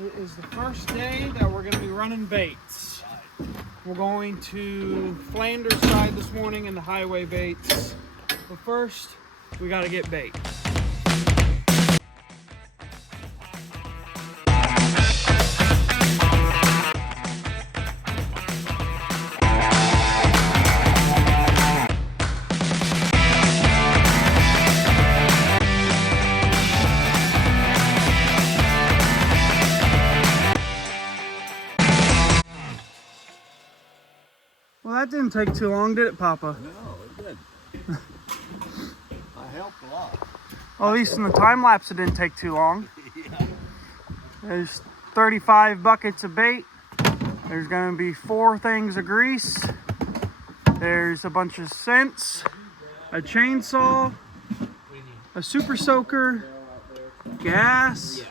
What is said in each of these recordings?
It is the first day that we're going to be running baits. We're going to Flanders side this morning in the highway baits. But first, we got to get bait. Well, that didn't take too long, did it, Papa? No, it didn't. I helped a lot. Well, at least in the time lapse, it didn't take too long. Yeah. There's 35 buckets of bait. There's going to be 4 things of grease. There's a bunch of scents, a chainsaw, a super soaker, gas,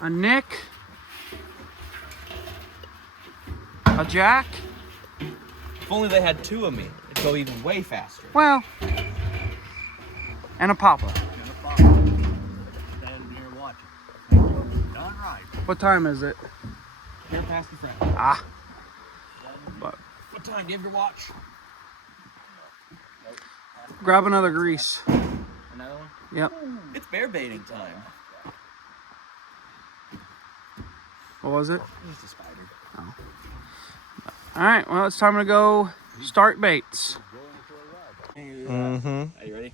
a nick, a jack. If only they had 2 of me, it'd go even way faster. Well, and a papa. Standing here watching. Done right. What time is it? Here past the friend. Ah. But What time do you have your watch? grab another grease. Another one? Yep. It's bear baiting time. What was it? It's a spider. Oh. All right. Well, it's time to go start baits. Mm-hmm. Are you ready?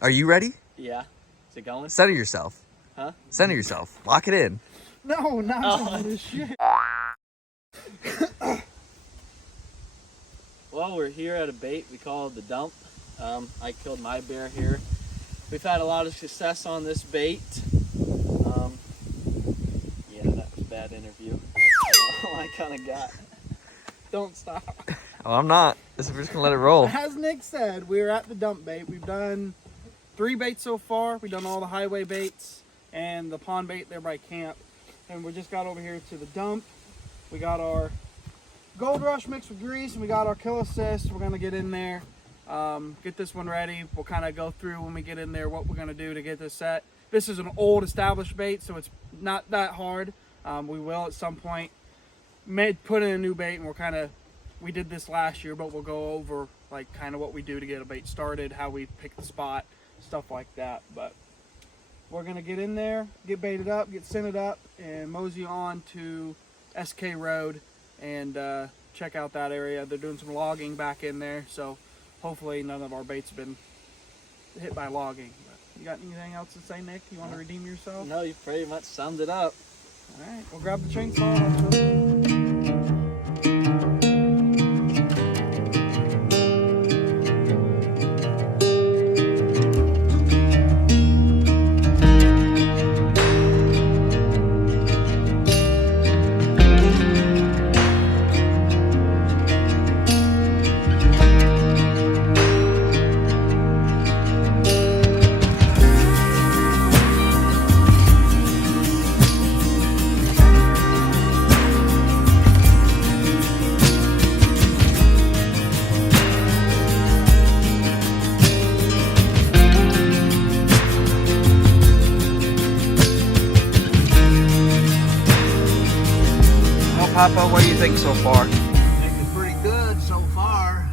Are you ready? Yeah. Is it going? Center yourself. Huh? Center yourself. Lock it in. No, not this shit. Well, we're here at a bait we call it the dump. I killed my bear here. We've had a lot of success on this bait. Yeah, that was a bad interview. That's all I kind of got. Don't stop. Oh, I'm not. We're just gonna let it roll. As Nick said, we're at the dump bait. We've done 3 baits so far. We've done all the highway baits and the pond bait there by camp. And we just got over here to the dump. We got our Gold Rush mixed with grease, and we got our Kill Assist. We're gonna get in there, get this one ready. We'll kind of go through when we get in there what we're gonna do to get this set. This is an old established bait, so it's not that hard. We will at some point put in a new bait, and we did this last year, but we'll go over like kind of what we do to get a bait started, how we pick the spot, stuff like that. But we're gonna get in there, get baited up, get scented up, and mosey on to SK Road and check out that area. They're doing some logging back in there, so hopefully none of our baits have been hit by logging. But you got anything else to say, Nick? You want to redeem yourself? No, you pretty much summed it up. All right, we'll grab the chainsaw. Papa, what do you think so far? I think it's pretty good so far.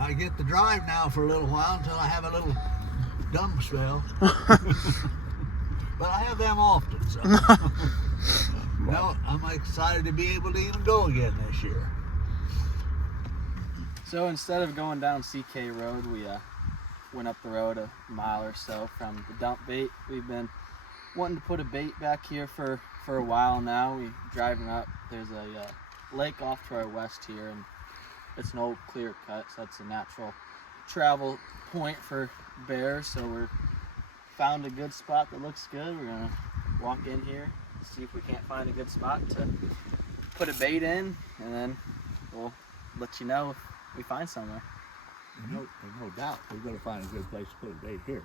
I get to drive now for a little while until I have a little dumb spell. But I have them often, so. Well, I'm excited to be able to even go again this year. So instead of going down CK Road, we went up the road a mile or so from the dump bait. We've been wanting to put a bait back here for a while now. We driving up. There's a lake off to our west here, and it's an old clear cut, so that's a natural travel point for bears. So we're found a good spot that looks good. We're gonna walk in here, see if we can't find a good spot to put a bait in, and then we'll let you know if we find somewhere. There's no doubt we're going to find a good place to put a bait here.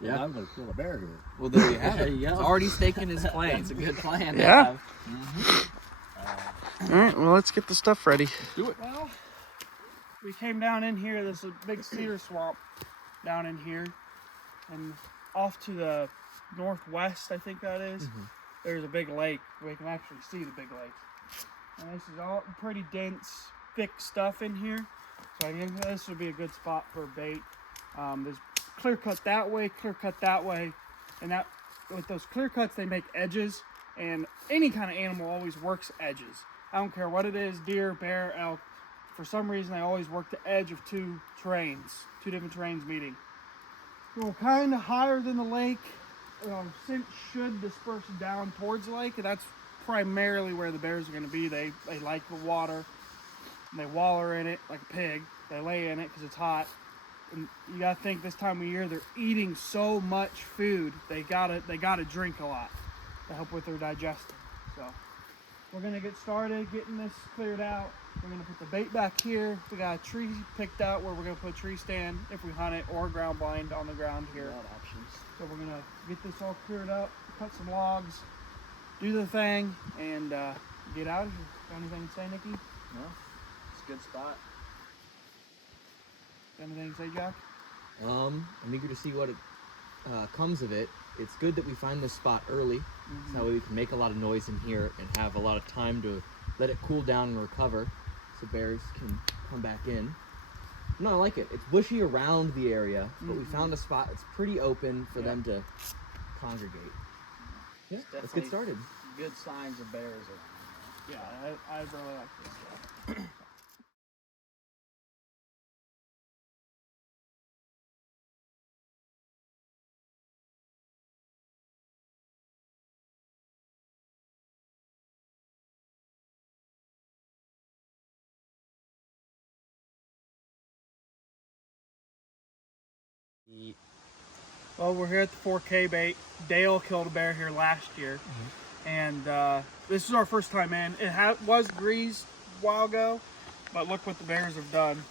Yeah. I'm going to kill a bear here. Well, there you have it. There you go. It's already staking his claim. It's a good plan. Yeah. To have. All right, well, let's get the stuff ready. Do it. Well, we came down in here. There's a big cedar swamp down in here. and off to the northwest, I think that is, there's a big lake. We can actually see the big lake. And this is all pretty dense, thick stuff in here. So I think this would be a good spot for a bait. There's clear cut that way, and that with those clear cuts they make edges, and any kind of animal always works edges. I don't care what it is, deer, bear, elk. For some reason, they always work the edge of two different terrains meeting. We're kind of higher than the lake. Scent should disperse down towards the lake, and that's primarily where the bears are going to be. They like the water, and they waller in it like a pig. They lay in it because it's hot. And you gotta think this time of year they're eating so much food. They gotta drink a lot to help with their digestion. So we're gonna get started getting this cleared out. We're gonna put the bait back here. We got a tree picked out where we're gonna put a tree stand if we hunt it, or ground blind on the ground here. A lot of options. So we're gonna get this all cleared up, cut some logs, do the thing, and get out of here. Got anything to say, Nikki? No, it's a good spot. Got anything to say, Jack? I'm eager to see what comes of it. It's good that we find this spot early, so that way we can make a lot of noise in here and have a lot of time to let it cool down and recover, so bears can come back in. No, I like it. It's bushy around the area, but we found a spot that's pretty open for them to congregate. Yeah, let's get started. Good signs of bears around. Yeah, I really like this. Yeah. Well, we're here at the 4K bait. Dale killed a bear here last year, and this is our first time in. It was greased a while ago, but look what the bears have done.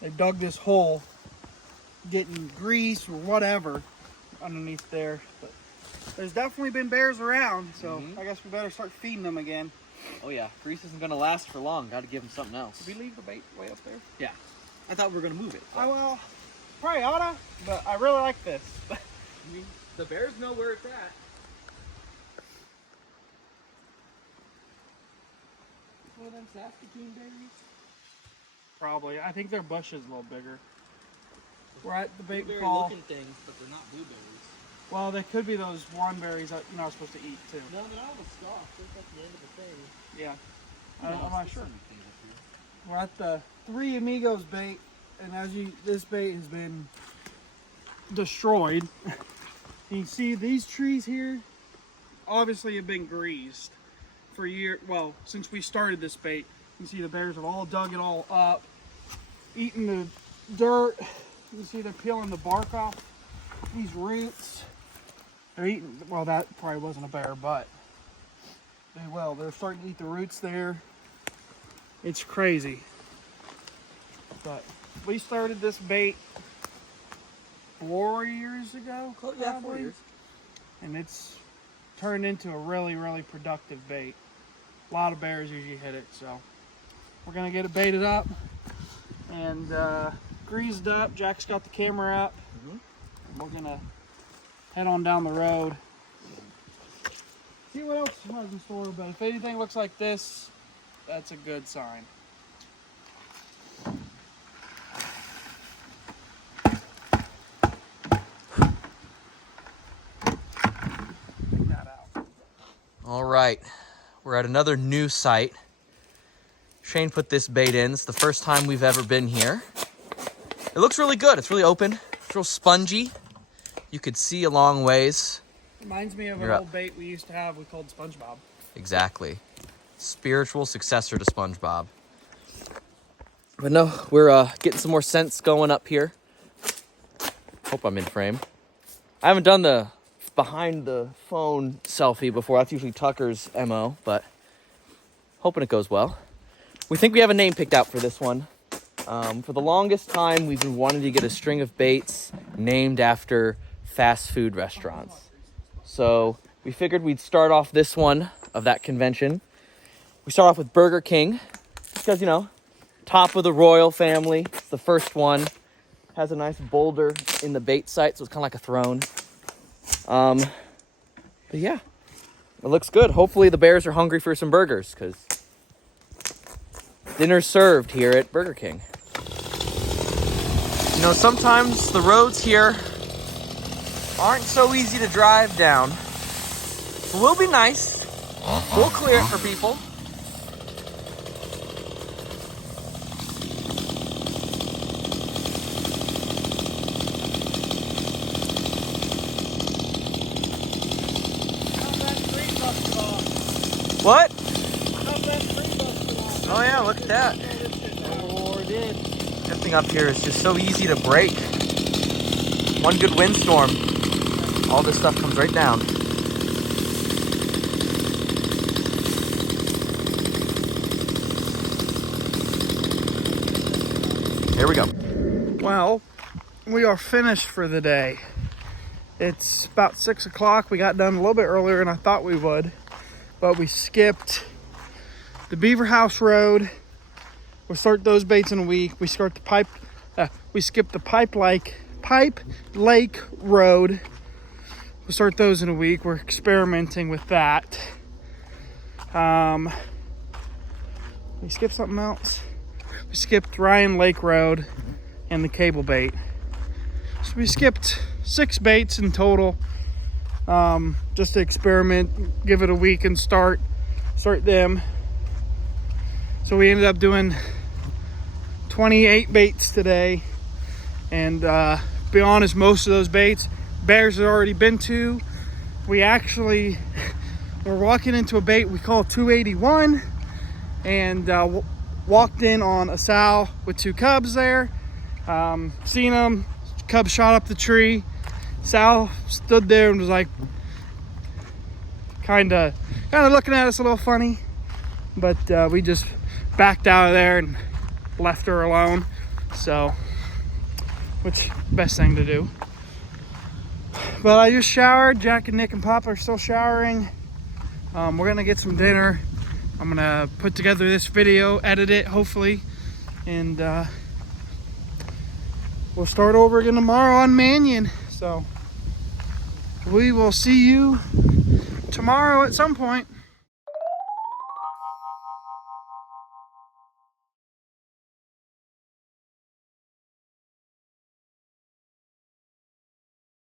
They dug this hole, getting grease or whatever underneath there. But there's definitely been bears around, so I guess we better start feeding them again. Oh yeah, grease isn't gonna last for long. Got to give them something else. Did we leave the bait way up there? Yeah, I thought we were gonna move it. Oh well, probably oughta, but I really like this. I mean, the bears know where it's at. One of them Saskatoon berries? Probably. I think their bush is a little bigger. We're at the bait Blueberry call. looking things, but they're not blueberries. Well, they could be those wandberries that you're not supposed to eat too. No, they're not the stalk. They're at the end of the thing. Yeah. No, I'm not it's sure. some things up here. We're at the Three Amigos bait, and this bait has been destroyed. You see these trees here obviously have been greased for years. Well, since we started this bait, you see the bears have all dug it all up, eating the dirt. You see they're peeling the bark off these roots. They're eating, well, that probably wasn't a bear, but they're starting to eat the roots there. It's crazy. But we started this bait 4 years ago, Yeah, 4 years. and it's turned into a really, really productive bait. A lot of bears usually hit it, so we're gonna get it baited up and greased up. Jack's got the camera up. And we're gonna head on down the road. See what else has in store, but if anything looks like this, that's a good sign. Take that out. All right, we're at another new site. Shane put this bait in. It's the first time we've ever been here. It looks really good. It's really open. It's real spongy. You could see a long ways. Reminds me of You're an up. old bait we used to have we called SpongeBob. Exactly. Spiritual successor to SpongeBob. But no, we're getting some more scents going up here. Hope I'm in frame. I haven't done the behind the phone selfie before. That's usually Tucker's MO, but hoping it goes well. We think we have a name picked out for this one. For the longest time, we've been wanting to get a string of baits named after fast food restaurants. So we figured we'd start off this one of that convention. We start off with Burger King, because, you know, top of the royal family. It's the first one. Has a nice boulder in the bait site, so it's kind of like a throne. But yeah, it looks good. Hopefully the bears are hungry for some burgers, because dinner's served here at Burger King. You know, sometimes the roads here aren't so easy to drive down. It will be nice. We'll clear it for people. What? Oh yeah, look at that. Oh, it did. Everything up here is just so easy to break. One good windstorm, all this stuff comes right down. Here we go. Well, we are finished for the day. It's about 6 o'clock. We got done a little bit earlier than I thought we would, but we skipped the Beaver House Road. We'll start those baits in a week. We skipped the Pipe Lake Road. We'll start those in a week. We're experimenting with that. We skipped something else. We skipped Ryan Lake Road and the cable bait. So we skipped 6 baits in total, just to experiment, give it a week and start them. So we ended up doing 28 baits today, and be honest, most of those baits bears had already been to. We actually were walking into a bait we call 281, and walked in on a sow with 2 cubs there. Seen them, cubs shot up the tree. Sow stood there and was like kind of looking at us a little funny, but we just backed out of there and left her alone. So, which best thing to do. But I just showered. Jack and Nick and Pop are still showering. We're gonna get some dinner. I'm gonna put together this video, edit it hopefully, and we'll start over again tomorrow on Mannion. So we will see you tomorrow at some point.